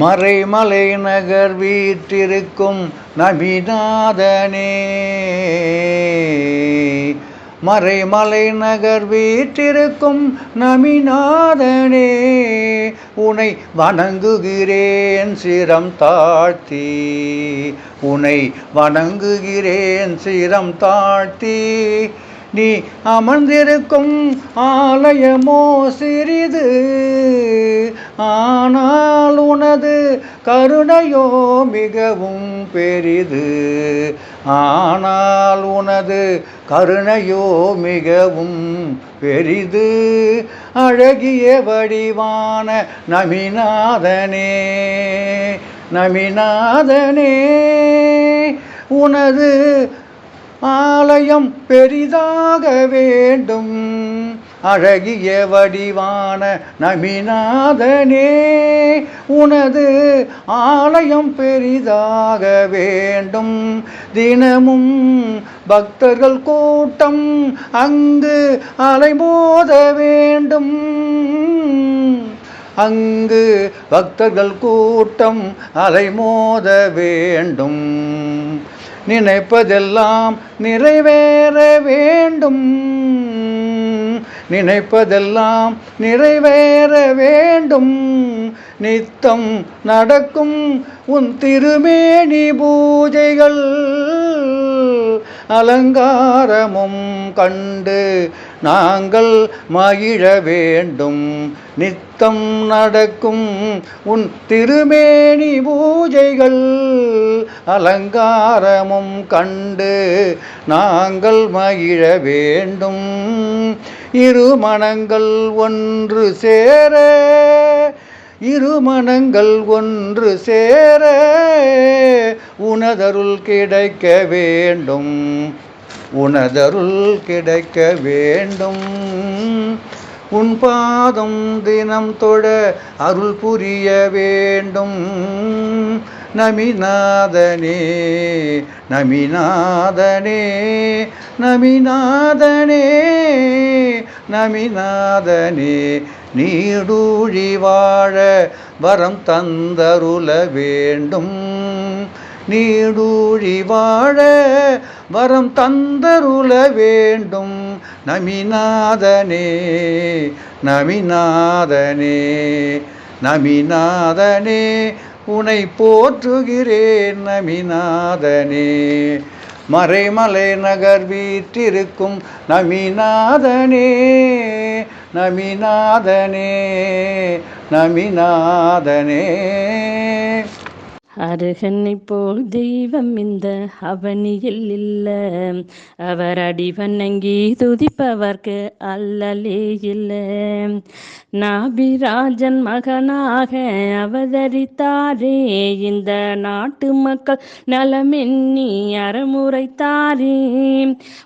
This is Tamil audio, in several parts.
மறைமலை நகர் வீற்றிருக்கும் நபிநாதனே. மறைமலை நகர் வீற்றிருக்கும் நமிநாதனே உனை வணங்குகிறேன் சிரம் தாழ்த்தி. உனை வணங்குகிறேன் சிரம் தாழ்த்தி. நீ அமர்ந்திருக்கும் ஆலயமோ சிறிது ஆனால் உனது கருணையோ மிகவும் பெரிது. ஆனால் உனது கருணையோ மிகவும் பெரிது. அழகிய வடிவான நமிநாதனே நமிநாதனே உனது ஆலயம் பெரிதாக வேண்டும். அழகிய வடிவான நமிநாதனே உனது ஆலயம் பெரிதாக வேண்டும். தினமும் பக்தர்கள் கூட்டம் அங்கு அலைமோத வேண்டும். அங்கு பக்தர்கள் கூட்டம் அலைமோத வேண்டும். நினைப்பதெல்லாம் நிறைவேற வேண்டும். நினைப்பதெல்லாம் நிறைவேற வேண்டும். நித்தம் நடக்கும் உன் திருமேனி பூஜைகள் அலங்காரமும் கண்டு நாங்கள் மகிழ வேண்டும். நித்தம் நடக்கும் உன் திருமேனி பூஜைகள் அலங்காரமும் கண்டு நாங்கள் மகிழ வேண்டும். இருமணங்கள் ஒன்று சேர இருமணங்கள் ஒன்று சேர உனதருள் கிடைக்க வேண்டும். உனதருள் கிடைக்க வேண்டும். உன் பாதம் தினம் தொட அருள் புரிய வேண்டும். நமிநாதனே நமிநாதனே நமிநாதனே நமிநாதனே நீடூழி வாழ வரம் தந்தருள வேண்டும். நீடூழி வாழ வரம் தந்தருள வேண்டும். நமிநாதனே நமிநாதனே நமிநாதனே உனை போற்றுகிறேன் நமிநாதனே. மறைமலை நகர் வீற்றிருக்கும் நமிநாதனே நமிநாதனே நமிநாதனே. அருகனை போல் தெய்வம் இந்த அவனியில் இல்ல. அவர் அடிவணங்கி துதிப்பவர்க்கு அல்லலே இல்ல. நாபிராஜன் மகனாக அவதரித்தாரே இந்த நாட்டு மக்கள் நலமென்னி அறமுறைத்தாரே.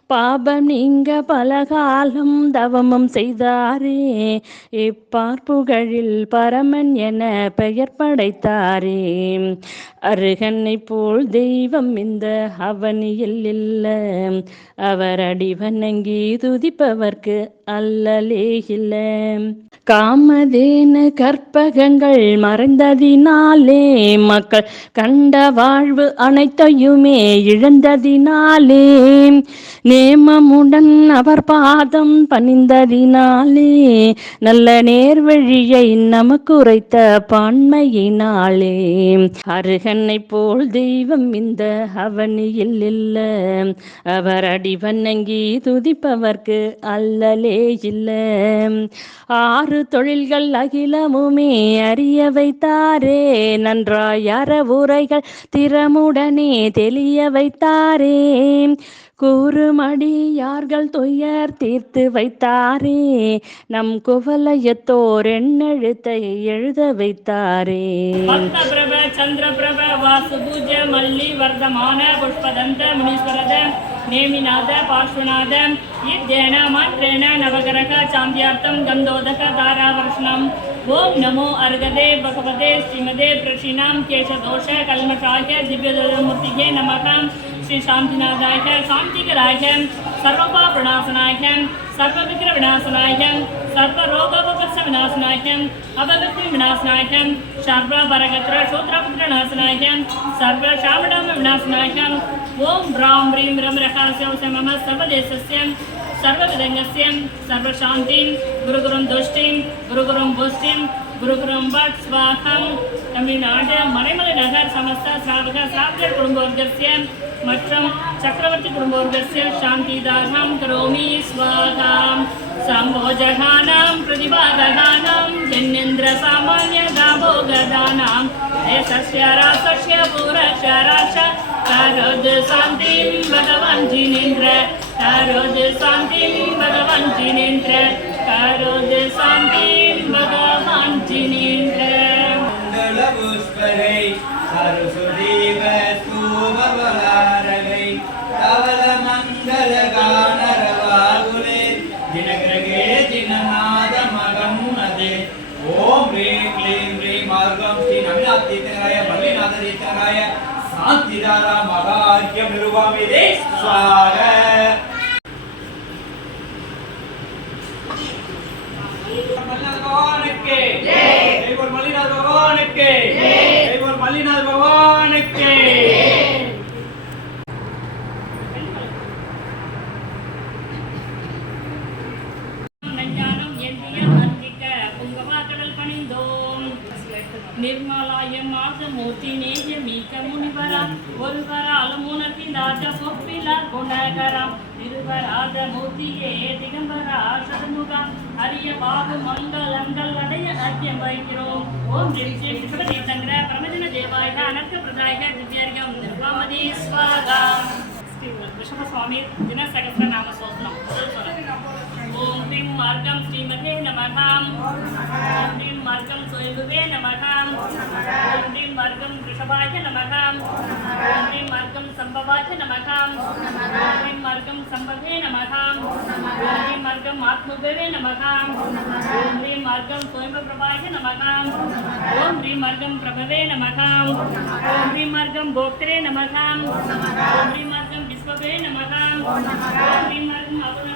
பாபம் நீங்க பலகாலம் தவமும் செய்தாரே. இப்பார்ப்புகழில் பரமன் என பெயர் படைத்தாரே. அருகனை போல் தெய்வம் இந்த அவனியில் இல்ல. அவர் அடி வணங்கி துதிப்பவர்க்கு அல்லலே இல்லை. காமதேன கற்பகங்கள் மறைந்ததினாலே மக்கள் கண்ட வாழ்வு அனைத்தையுமே இழந்ததினாலே. நேமமுடன் அவர் பாதம் பணிந்ததினாலே நல்ல நேர்வழியை நமக்கு உரைத்த பான்மையினாலே. அருகனை போல் தெய்வம் இந்த அவனியில் இல்ல. அவர் அடிவணங்கி துதிப்பவர்க்கு அல்லலே இல்ல. ஆறு ஆறு தொழில்கள் அகிலமுமே அறிய வைத்தாரே. நன்றாய் அற உரைகள் திறமுடனே தெளிய வைத்தாரே. கூறுமடியார்கள் தொய்யர் தீர்த்து வைத்தாரே. நம் குவலயத்தோர் எண்ணெழுத்தை எழுத வைத்தாரே. பிரப வாசு பூஜ மல்லி வர்தமான புஷ்பதந்த முனீஸ்வரத ನೇಮಿನಾದ ಪಾರ್ಶ್ವನಾದ ಯಜ್ಞೇನ ಮಾತ್ರೇಣ ನವಗರಕ ಚಾಂದ್ಯಾರ್ಥಂ ಗಂಧೋದಕ ಧಾರಾವರ್ಷಣಂ ಓಂ ನಮೋ ಅರ್ಗದೆ ಭಗವದೆ ಶ್ರೀಮದೆ ಪ್ರಶಿನಾಂ ಕೇಶದೋಷ ಕಲ್ಮಷಾಯ ದಿವ್ಯದೂರ್ತಿಗೆ ನಮಃ ಶ್ರೀ ಶಾಂತಿನಾಥಾಯ ಶಾಂತಿಕರಾಯ ಸರ್ವಪಾಪ್ರಣಾಸನಾಯ ಸರ್ವವಿಗ್ರವಿನಾಶನಾಯ सर्वरोगोपसविनाशनाख्यं अपगतिविनाशनाख्यं सर्वपरगत्रशूत्रपुत्रनाशनाख्यं ओम ब्राम ब्रीम ह्रीं रं रकास्य मम सर्वदेशस्य सर्वविदङ्गस्य सर्वशान्तिं गुरुगुरुं तुष्टिं गुरुगुरुं पुष्टिं गुरुगुरुं वट् स्वाहं तमिழ்நாடு नगर समस्त சமஸ்த ஸ்ராவக சாப்கர் குடும்பவர்க்கस्य மற்றும் சக்கரவர்த்தி குடும்போர்கस्य சாந்திதாகாம் கரோமி ஸ்வாகாம் சம்போஜகானாம் பிரதிபாதகானாம் ஜன்யந்திர சாமானிய தாபோகதானாம் தேசஸ்ய ராசஸ்ய பூரஸ்ய ராச கரோது சாந்திம் பகவான் ஜினேந்திர கரோது சாந்திம் பகவான் ஜினேந்திர கரோது சாந்திம் பகவான் ஜினேந்திர சாந்திதாரா மகாக்கியம் நிருபாமிதே. ஸ்வாக மல்லிநாத பகவானுக்கு ஜெய். மல்லிநாத பகவானுக்கு ஜெய். மல்லிநாத பகவானுக்கு நிர்மலாய மாதமூர்த்தி நேய மீக்க முனிவரா ஒருவர அலமுனத்திலாத பொப்பில குணகரம் திருவராத மூர்த்தியே திகம்பரா சதுமுகா அரிய பாகு மங்களங்கள் அடைய அத்தியம் வைக்கிறோம் ஓம் ஸ்ரீ ஸ்ரீ விஸ்வதி சங்கர பிரமஜன தேவாய அனர்க்க பிரதாய திவ்யர்கம் நிர்வாமதி ஸ்வாகா ஸ்ரீ ரிஷப சுவாமி தின சகஸ்ர நாம சோஸ்திரம் ஓம் ஹ்ரீம் மார்க்கம் ஸ்ரீமதே நமகாம் ஓம் ஹ்ரீம் மார்க்கம் சுயம்புவே நமகாம் ஓம் ஹ்ரீம் மார்க்கம் ரிஷபாய நமகாம் ஓம் ஹ்ரீம் மார்க்கம் சம்பவாய நமகாம் ஓம் ஹ்ரீம் மார்க்கம் சம்பவே நமகாம் ஓம் ஹ்ரீம் மார்க்கம் ஆத்மபவே நமகாம் ஓம் ஹ்ரீம் மார்க்கம் சுயம்ப பிரபாய நமகாம் ஓம் ஹ்ரீம் மார்க்கம் பிரபவே நமகாம் ஓம் ஹ்ரீம் மார்க்கம் போக்திரே நமகாம் ஓம் ஹ்ரீம் மார்க்கம் விஸ்வவே நமகாம் ஓம்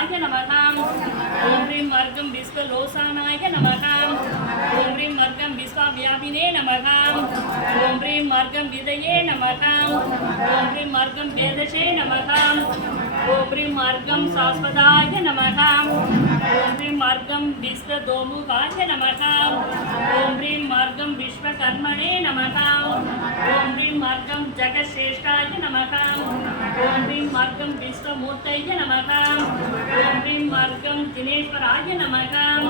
लोसानाय नमः। ॐ ह्रीं वर्गं विश्वलोसानाय नमः। ॐ ह्रीं वर्गं विश्वव्यापिने नमः। ॐ ह्रीं वर्गं विदये नमः। ॐ ह्रीं वर्गं वेदशे नमः। ॐ ह्रीं वर्गं शाश्वताय नमः। ॐ ह्रीं वर्गं विश्वदोमुखाय नमः। ஓம் ஹ்ரீம் மார்க்கம் விஸ்வகர்மணே நமகாம் ஓம் ஹ்ரீம் மார்க்கம் ஜெகஸ்ரேஷ்டாய நமகாம் ஓம் ஹ்ரீம் மார்க்கம் விஸ்வமூர்த்தய நமகாம் ஓம் ஹ்ரீம் மார்க்கம் தினேஸ்வராய நமகாம்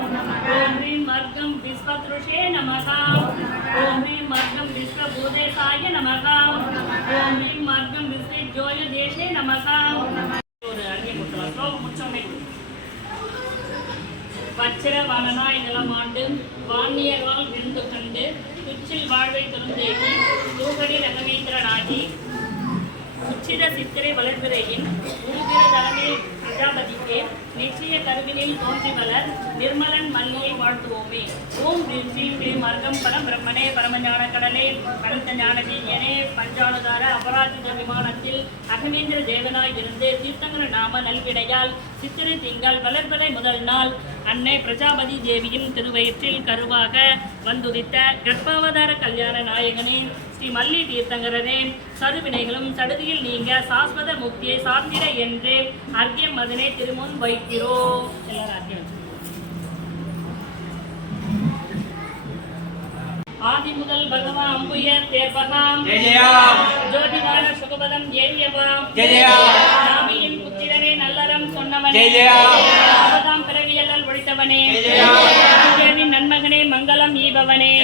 ஓம் ஹ்ரீம் மார்க்கம் விஸ்வத்ருஷே நமகாம் ஓம் ஹ்ரீம் மார்க்கம் விஸ்வபூதேசாய நமகாம் ஓம் ஹ்ரீம் மார்க்கம் விஸ்வஜோய தேசே நமகாம் ஒரு அறிக்கை கொடுக்கலாம் ஸ்லோகம் முடிச்சோமே வச்சிர வனனாய் ஆண்டு வாணியர்வால் விருந்து கண்டு துச்சில் வாழ்வை துறந்தேகி தூகடி ரகமேந்திரனாகி உச்சித சித்திரை வளர்பிறையின் உருகிற தலைமையில் பிரஜாபதிக்கே நிச்சய கருவினில் தோன்றி வளர் நிர்மலன் மல்லியை வாழ்த்துவோமே. ஓம் ஸ்ரீ ஸ்ரீ ஸ்ரீ மர்க்கம் பரம் பிரம்மனே பரமஞான கடலே பரந்த ஞானஜீயனே பஞ்சாலதார அபராஜித விமானத்தில் அகமேந்திர தேவனாய் இருந்து தீர்த்தங்கர நாம நல்விடையால் சித்திரை திங்கள் வளர்பிறை முதல் நாள் அன்னை பிரஜாபதி தேவியின் திருவயிற்றில் கருவாக வந்துதித்த கர்ப்பாவதார கல்யாண நாயகனே ஸ்ரீ மல்லி தீர்த்தங்கரரே சருவினைகளும் சடுதியில் நீங்க சாஸ்வத முக்தியை சார்ந்திட என்று அர்க்கியம் மதனை திருமுன் வைக்கிறோம் எல்லாரும் அர்க்கியம். ஆதி முதல் பகவான் அம்புயர் தேர்பகாம் ஜோதிவான சுகபதம் ஜெயா சாமியின் புத்திரனே நல்லறம் சொன்னவனே. அவதாம் ஒழித்தவனே. நன்மகனே மங்களம் ஈபவனே.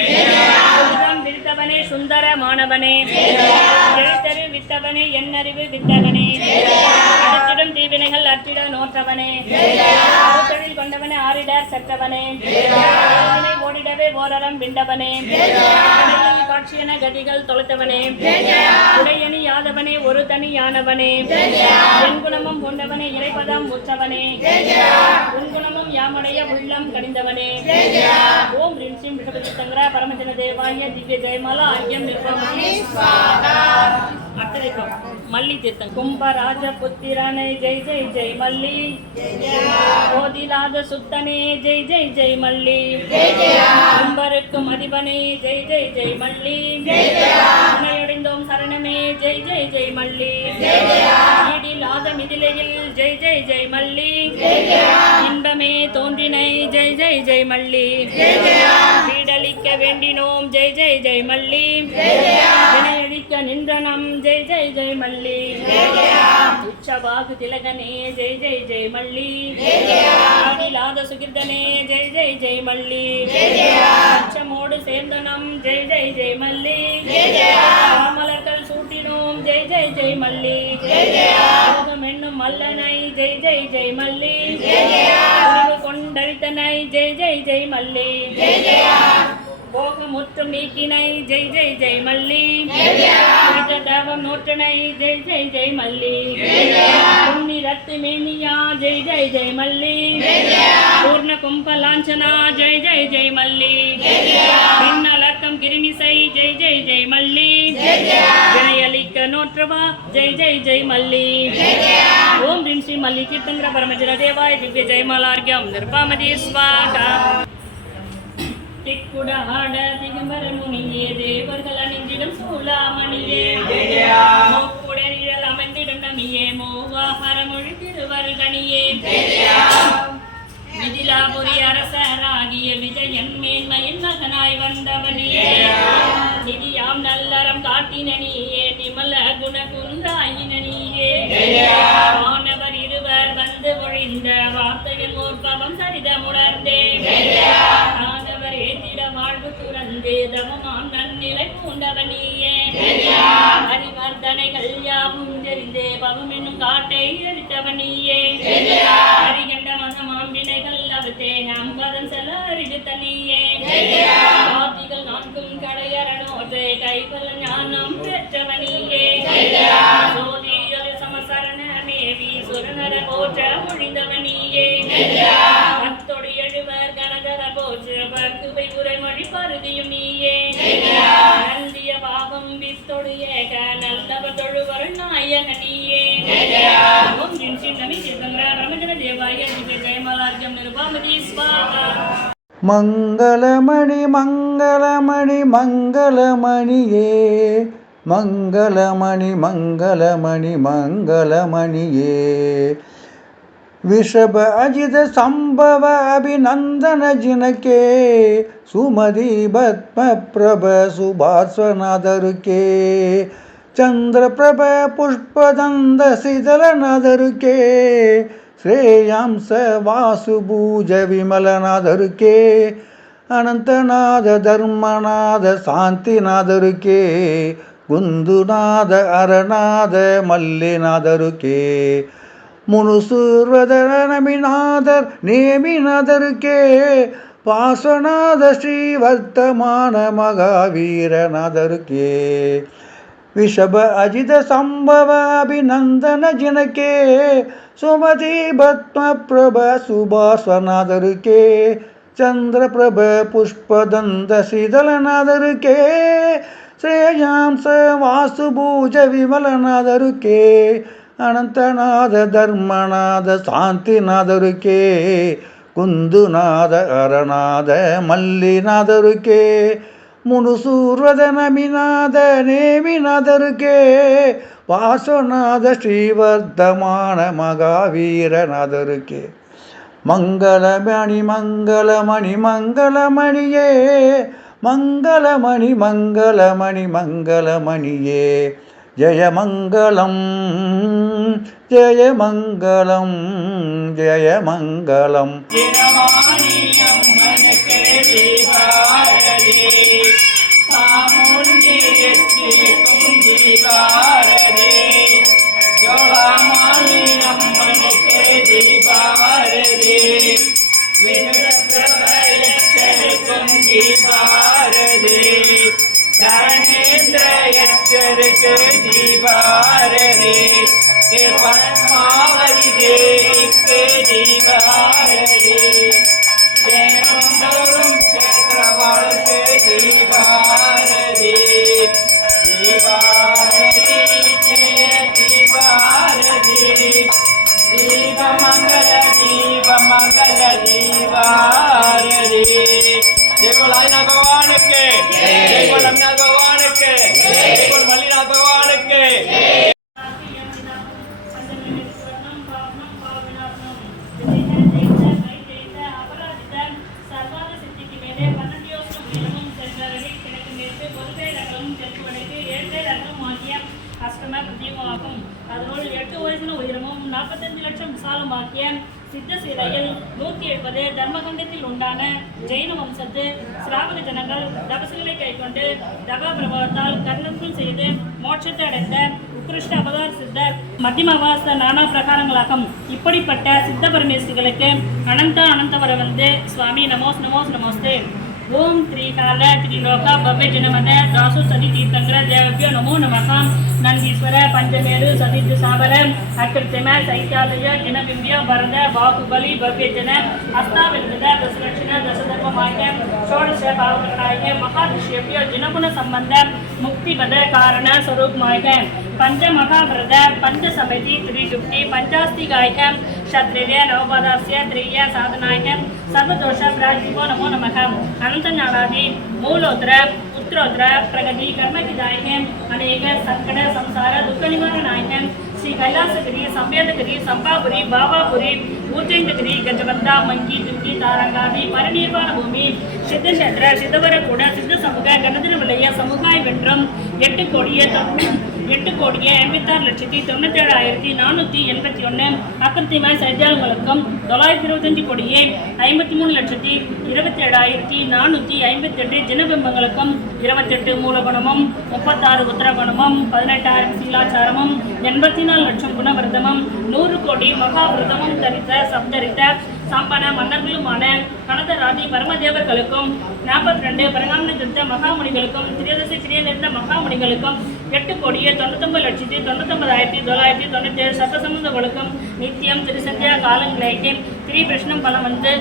உலகம் சுந்தரமானவனே எழுத்தரு வித்தவனே என்னறிவு வித்தவனே அடுத்திடும் தீவினைகள் அற்றிட நோற்றவனே. தொழில் கொண்டவனே ஆரிடர் செற்றவனே ஓடிடவே ஓரரம் விண்டவனே. காட்சியன கதிகள் தொலைத்தவனே. உடையணி யாதவனே ஒரு தனி யானவனே. என் குணமும் கொண்டவனே இறைப்பதம் உற்றவனே. உன் குணமும் யாமுடைய உள்ளம் கனிந்தவனே. ஓம் ரீம் சிம் சங்கர பரமஜன தேவாய திவ்ய ஜெயமாலா ஐயம் நிர்வாணி அட்டதைக்கம் மல்லி தீர்த்தம் கும்பராஜ புத்திரனை ஜெய் ஜெய் ஜெய் மல்லி. போதிலாத சுத்தனே ஜெய் ஜெய் ஜெய் மல்லி. கும்பருக்கும் அதிபனே ஜெய் ஜெய் ஜெய் மல்லி. துணையடைந்தோம் சரணமே ஜெய் ஜெய் ஜெய் மல்லி. ஈடில்லாத மிதிலையில் ஜெய் ஜெய் ஜெய் மல்லி. இன்பமே தோன்றினை ஜெய் ஜெய் ஜெய் மல்லி. வீடளிக்க வேண்டினோம் ஜெய் ஜெய் ஜெய் மல்லி. வினையழிக்க நின்றனம். ஜெய் ஜெய் ஜெய் மல்லி. உச்சவாகு திலகனே ஜெய் ஜெய் ஜெய் மல்லி. ஆடிலாத சுகிர்தனே ஜெய் ஜெய் ஜெய் மல்லி. உச்சமோடு சேர்ந்தனம் ஜெய் ஜெய் ஜெய் மல்லி. மாமலர்கள் சூட்டினோம் ஜெய் ஜெய் ஜெய் மல்லி. என்னும் மல்லனை ஜெய் ஜெய் ஜெய் மல்லி. கொண்டழித்தனை ஜெய் ஜெய் ஜெய் மல்லி. போகமுற்றும் நீக்கினை ஜெய் ஜெய் ஜெய் மல்லி தவம் நோற்றனை ஜெய் ஜெய் ஜெய் மல்லி புண்ணி ரத்து மேனியா ஜெய் ஜெய் ஜெய் மல்லி பூர்ண கும்பலாஞ்சனா ஜெய் ஜெய் ஜெய் மல்லி பின்னலக்கம் கிருமிசை ஜெய் ஜெய் ஜெய் மல்லி வினையளிக்க நோற்றவா ஜெய் ஜெய் ஜெய் மல்லி ஓம் ரீம் ஸ்ரீ மல்லி கீர்த்தங்கிற பரமஜன தேவாய திவ்ய ஜெயமாலார்கியம் நிர்பாமதி ஸ்வாகா திக்குட ஆட திகம்பர முனியே தேவர்கள் அணிந்திடும் சூளாமணியே. மூக்குட நிழல் அமைந்திடும் நமியே மூவாஹர மொழி திருவருகணியே. மிதிலாபுரி அரசராகிய விஜயன் மேன்மையின் மகனாய் வந்தவனியே நிதியாம் நல்லறம் காட்டின நீயே நிமல குண மாணவர் இருவர் வந்து ஒழிந்த வார்த்தைகள் மூர்ப்பவம் சரிதமுணர்ந்தே. துறந்தே நன்னிலை பூண்டவனியே அறிவர்த்தனைகள் யாவும் தெரிந்தே பவம் என்னும் காட்டை எரித்தவனியே அறிகண்ட மனமாம் வினைகள் அவத்தே அம்பதன் செல அறிவு தனியே ஆதிகள் நான்கும் கடையறனோற்றை கைவல்ல ஞானம் பெற்றவனியே. ஜோதியொரு சமசரண மேவி சுரநர போற்ற மொழிந்தவனியே. போற்ற பக்குவை உரைமொழி பருதியும் நீயே நந்திய பாவம் நல்லவர் தொழுவர் நாயக நீயே ஓம் ஜின் நமி பிரமஜன தேவாய ஜெயமலார்ஜம் நிருபாமதி ஸ்வாகா மங்களமணி மங்களமணி மங்களமணியே. மங்களமணி மங்களமணி மங்களமணியே. விஷப அஜித சம்பவ அபிநந்தன ஜினக்கே சுமதி பத்ம பிரப சுபாஸ்வநாதருக்கே ಚಂದ್ರಪ್ರಭ ಪುಷ್ಪದಂದ ಸಿದಲನಾದರುಕೆ ಶ್ರೇಯಾಂಸ ವಾಸುಭೂಜ ವಿಮಲನಾದರುಕೆ ಅನಂತನಾದ ಧರ್ಮನಾದ ಶಾಂತಿನಾದರುಕೆ ಗುಂದುನಾದ ಅರನಾದ ಮಲ್ಲಿನಾದರುಕೆ ಮುನುಸೂರ್ವದರ ನಮಿನಾದರ್ ನೇಮಿನಾದರುಕೆ ಪಾರ್ಶ್ವನಾದ ಶ್ರೀ ವರ್ತಮಾನ ಮಗ ವೀರನಾದರುಕೆ ವಿಷಭ ಅಜಿತ ಸಂಭವ ಅಭಿನಂದನ ಜನಕ್ಕೆ ಸುಮತಿ ಭತ್ಮ ಪ್ರಭ ಸುಭಾಸ್ವನಾದರುಕೆ ಚಂದ್ರಪ್ರಭ ಪುಷ್ಪದಂದ ಶೀತಲನಾದರುಕೆ ಶ್ರೇಯಾಂಸ ವಾಸುಭೂಜ ವಿಮಲನಾದರುಕೆ அனந்தநாத தர்மநாத சாந்திநாதருக்கே குந்துநாத அரநாத மல்லிநாதருக்கே முனுசூர்வத நமிநாத நேமிநாதருக்கே வாசுநாத ஸ்ரீவர்த்தமான மகாவீரநாதருக்கே. மங்களமணி மங்களமணி மங்களமணியே மங்களமணி மங்களமணி மங்களமணியே. ஜெயமங்கலம் ஜெயமங்கலம் ஜெயமங்கலம். சாமுன் யட்சருக்கு தீபாரதி பத்மாவதி தேவிக்கு தீபாரதி தேவந்தோறும் சேத்திரவாளுக்கு தீபாரதி தீபாரதி ஜெய தீபாரதி தீபமங்கல தீபமங்கல தீபாரதி ஜெயகுலாயினா பகவானுக்கு ஜெயகுலம்னா பகவானுக்கு ஜெயகுல் மல்லினா பகவானுக்கு அஷ்டம பிரதீபமாகும் அதனுள் எட்டு வயசுல உயரமும் நாற்பத்தஞ்சு லட்சம் விசாலமாக்கிய சித்த சிறையில் நூத்தி எழுபது தர்மகண்டத்தில் உண்டான ஜெயின வம்சத்து சிராவக ஜனங்கள் தபசுகளை கைக்கொண்டு தபா பிரபாவத்தால் கர்ணத்தில் செய்து மோட்சத்தை அடைந்த உத்கிருஷ்ட அவதார சித்தர் மத்தியமவாச நானா பிரகாரங்களாகும். இப்படிப்பட்ட சித்த பரமேஸ்வரிகளுக்கு அனந்த அனந்தவர வந்து சுவாமி நமோஸ் நமோஸ் நமோஸ்தே. ஓம் த்ரீகால த்ரிலோக பவ்ய ஜனமத தாசு சதி தீர்த்தங்கர தேவபியோ நமோ நமः நந்தீஸ்வர பஞ்சமேரு சதித்து சாபர அக்கிருத்திம சைத்தாலய ஜனபிம்பிய வரத பாகுபலி பவ்ய ஜன அஸ்தாவிருத தசலட்சண தசதர்மமாய ஷோடச பாவகராய மகாதிஷ்யபியோ ஜனகுண சம்பந்த முக்திபத காரண ஸ்வரூபமாய பஞ்ச மகாவிரத பஞ்ச சமிதி திரிகுப்தி பஞ்சாஸ்தி காயக ஷத்ரிய நவபாதாஸ்ய திரிய சாதனாய சர்வதோஷ பிராஜிவோ நமோ நமக அனந்த ஞானாதி மூலோத்தர உத்திரோத்தர பிரகதி கர்மகிதாயக அநேக சங்கட சம்சார துக்க நிவாரணாயக ஸ்ரீ கைலாசகிரி சம்பேதகிரி சம்பாபுரி பாபாபுரி ஊர்ஜெயந்தகிரி கஜபந்தா மங்கி துங்கி தாரங்காதி பரிநிர்வாண பூமி சித்தசந்திர சிதவர கூட சித்த சமூக கணதிர விளைய சமுகாய் வென்றும் எட்டு கோடியே தொண்ணூ- எட்டு கோடியே எண்பத்தாறு லட்சத்தி தொண்ணூத்தேழாயிரத்தி நானூற்றி எண்பத்தி ஒன்று அக்கத்திமாய் சைத்தியாளங்களுக்கும் தொள்ளாயிரத்தி இருபத்தஞ்சு கோடியே ஐம்பத்தி மூணு லட்சத்தி இருபத்தி ஏழாயிரத்தி நானூற்றி ஐம்பத்தெட்டு ஜனபிம்பங்களுக்கும் இருபத்தெட்டு மூலகுணமும் முப்பத்தாறு உத்தரகுணமும் பதினெட்டாயிரம் சீலாச்சாரமும் எண்பத்தி நாலு லட்சம் குணவர்த்தமும் நூறு கோடி மகாவிரதமும் தரித்த சப்தரித்த சாம்பன மன்னர்களுமான கனதராதி பரமதேவர்களுக்கும் நாற்பத்தி ரெண்டு பரங்காமண திருத்த மகாமுனிகளுக்கும் திரியதசி திரியநிறுத்த மகாமுனிகளுக்கும் எட்டு கோடியே தொண்ணூத்தொம்பது லட்சத்தி தொண்ணூத்தொம்பதாயிரத்தி தொள்ளாயிரத்தி தொண்ணூற்றி ஏழு சப்தசம்பந்தங்களுக்கும் நித்தியம் திருசந்தியா காலங்களைக்கு திரி கிருஷ்ணம் பலம் வந்து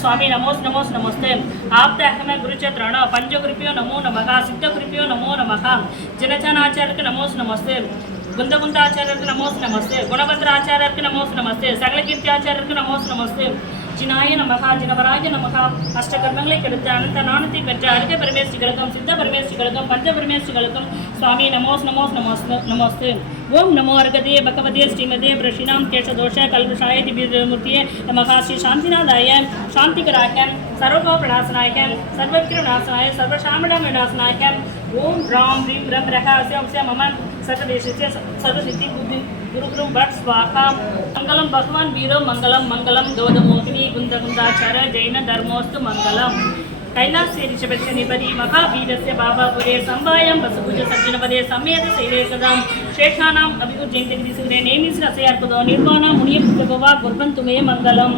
சுவாமி நமோஸ் நமோஸ் நமஸ்தே ஆப்த அகம பஞ்ச பஞ்சகுருப்பியோ நமோ நமகா சித்த குறிப்பியோ நமோ நமகா. ஜனஜனாச்சாருக்கு நமோஸ் நமஸ்தே குந்த குந்த ஆச்சாரியருக்கு நமோஸ் நமஸ்து குணபத்ர ஆச்சாரியருக்கு நமோஸ் நமஸ்து சகலகீர்த்தி ஆச்சாரியருக்கு நமோஸ் நமஸ்து. ஜினாய நமகா ஜினவராய நமகா அஷ்டகர்மங்களை கெடுத்து அனந்த நாணத்தை பெற்ற அருக பரமேஸ்டிகளுக்கும் சித்த பரமேஸ்டிகளுக்கும் பஞ்ச பரமேஸ்டிகளுக்கும் சுவாமி நமோஸ் நமோஸ் நமோஸ் நமோஸ்து. ஓம் நமோ அர்கதே பகவதே ஸ்ரீமதே பிரஷினாம் கேஷதோஷ கல்புஷாய திபிதமூர்த்தியே நமகா ஸ்ரீ சாந்திநாதாய சாந்திகராய சர்வகோ பிரணாசனாய சர்வக்கிர விநாசனாய சர்வசாமிடாம விநாசனாய ஓம் ராம் ரீம் ரம் ரக மமன் சகலேஷிச்ச சகசித்தி புத்தி குருகுரும் பட் ஸ்வாகா மங்களம் பகவான் வீரோ மங்களம் மங்களம் கௌதமோகினி குந்த குந்தாச்சார ஜெயின தர்மோஸ்து மங்களம் கைலாசேரிஷபட்சநிபதி மகாவீரஸ்ய பாபாபுரே சம்பாயம் வசுபுஜ சஜ்ஜனபதே சம்மேத செய்தே சதாம் சேஷானாம் அபிகுஜெயின் தெரிவிசுகிறே நேமிஸ் ரசையாற்பதோ நிர்வாணா முனிய புத்தகவா குர்பன் துமே மங்களம்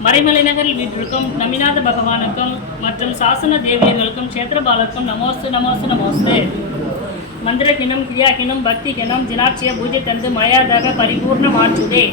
மறைமலை நகரில் வீட்டிற்கும் நமிநாத பகவானுக்கும் மற்றும் சாசன தேவியர்களுக்கும் கஷேத்திரபாலருக்கும் நமோஸ்து நமோஸ்து நமோஸ்து மந்திரகிணம் கிரியாகிணம் பக்திகிணம் ஜினாட்சிய பூஜை தந்து மயாதாக பரிபூர்ணமாற்றுதே